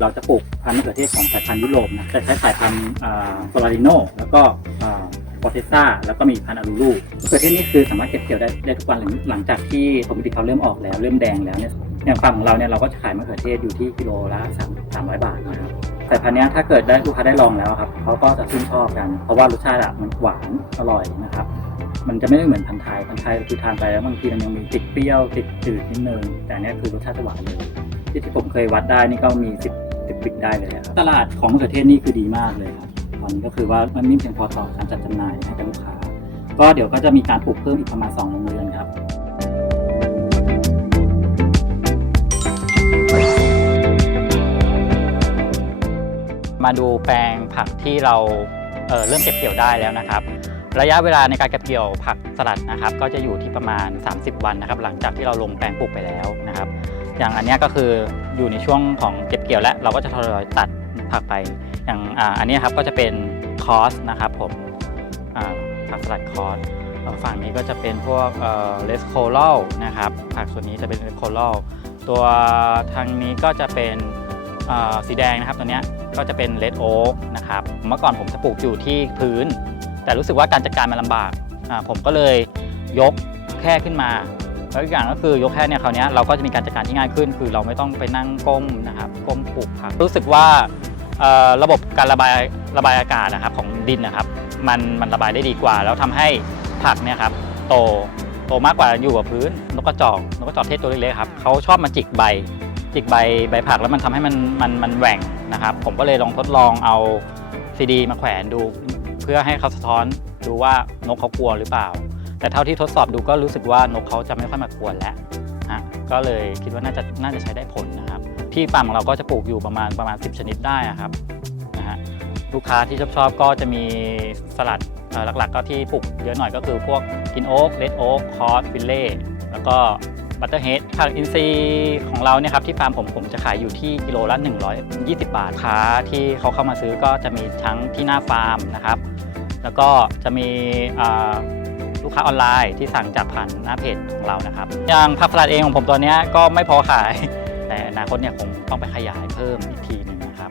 เราจะปลูกพันธุ์มะเขือเทศของสายพันธุ์ยุโรปนะจะใช้สายพันธุ์ฟลอริโนแล้วก็ปอเทซ่าแล้วก็มีพันธุ์อารูลูมะเขือเทศนี่คือสามารถเก็บเกี่ยวได้ได้ทุกวันหลังจากที่ผลผลิตเขาเริ่มออกแล้ว เริ่มแดงแล้วเนี่ยอย่างฟาร์มของเราเนี่ยเราก็จะขายมะเขือเทศอยู่ที่กิโลละสามสามร้อยบาทนะครับสายพันธุ์นี้ถ้าเกิดได้ลูกค้าได้ลองแล้วครับเขาก็จะชื่นชอบกัน เพราะว่ารสชาติอะมันหวานอร่อยนะครับ มันจะไม่ได้เหมือนพันธุ์ไทยพันธุ์ไทยคือทานไปแล้วบางทีมันยังมีติดเปรี้ยวติดจืดนิดนึงแต่เนี้ยคือรสชาติจะหวานเลยที่ที่ผมเคยวัดได้นี่ก็มีสิบสิบ ปิดได้เลยครับตลาดของมะเขือเทศนี่คือดีมากเลยครับตอนนี้ก็คือว่ามันไม่เพียงพอต่อการจัดจำหน่ายให้กับลูกค้า ก็เดี๋ยวก็จะมีการปลูกเพิ่มอีกประมาณ2โรงเรือนครับมาดูแปลงผักที่เราเเริ่มเก็บเกี่ยวได้แล้วนะครับ ระยะเวลาในการเก็บเกี่ยวผักสลัดนะครับ ก็จะอยู่ที่ประมาณ 30 วันนะครับ หลังจากที่เราลงแปลงปลูกไปแล้วนะครับ อย่างอันนี้ก็คืออยู่ในช่วงของเก็บเกี่ยวแล้วเราก็จะทยอยตัดผักไป อย่างอ,อันนี้ครับก็จะเป็นคอสนะครับผมผักสลัดคอสฝั่งนี้ก็จะเป็นพวกเลสโคลลนะครับผักส่วนนี้จะเป็นเลสโคลลตัวทางนี้ก็จะเป็นสีแดงนะครับตัวนี้ก็จะเป็นเลดโอ๊กนะครับเมื่อก่อนผมจะปลูกอยู่ที่พื้น แต่รู้สึกว่าการจัดการมันลำบากผมก็เลยยกแค่ขึ้นมา แล้วอีกอย่างก็คือยกแค่เนี่ยคราวนี้เราก็จะมีการจัดการที่ง่ายขึ้น คือเราไม่ต้องไปนั่งก้มนะครับก้มปลูกผักรู้สึกว่าระบบการระบายระบายอากาศนะครับของดินนะครับ มันมันระบายได้ดีกว่า แล้วทำให้ผักเนี่ยครับโตโตมากกว่าอยู่กับพื้นนกกระจอกนกกระจอกเทศตัวเล็กๆครับเขาชอบมาจิกใบ จิกใบใบผักแล้วมันทำให้มันมันมันแหว่งนะครับ ผมก็เลยลองทดลองเอาซีดีมาแขวนดู เพื่อให้เขาสะท้อนดูว่านกเขากลัวหรือเปล่า แต่เท่าที่ทดสอบดูก็รู้สึกว่านกเขาจะไม่ค่อยมากวนแล้วฮะก็เลยคิดว่าน่าจะน่าจะใช้ได้ผลนะครับ ที่ฟาร์มของเราก็จะปลูกอยู่ประมาณประมาณ 10 ชนิดได้อะครับนะฮะลูกค้าที่ชอบชอบก็จะมีสลัดหลักๆ ก็ที่ปลูกเยอะหน่อยก็คือพวกกินโอ๊กเลดโอ๊กคอร์สฟิลเล่แล้วก็บัตเตอร์เฮดผักอินทรีย์ของเราเนี่ยครับที่ฟาร์มผมผมจะขายอยู่ที่กิโลละ 120 บาทค้าที่เขาเข้ามาซื้อก็จะมีทั้งที่หน้าฟาร์มนะครับ แล้วก็จะมีอ่า ลูกค้าออนไลน์ที่สั่งจากผ่านหน้าเพจของเรานะครับอย่างผักสลัดเองของผมตัวนี้ก็ไม่พอขาย แต่อนาคตเนี่ยคงต้องไปขยายเพิ่มอีกทีหนึ่งนะครับ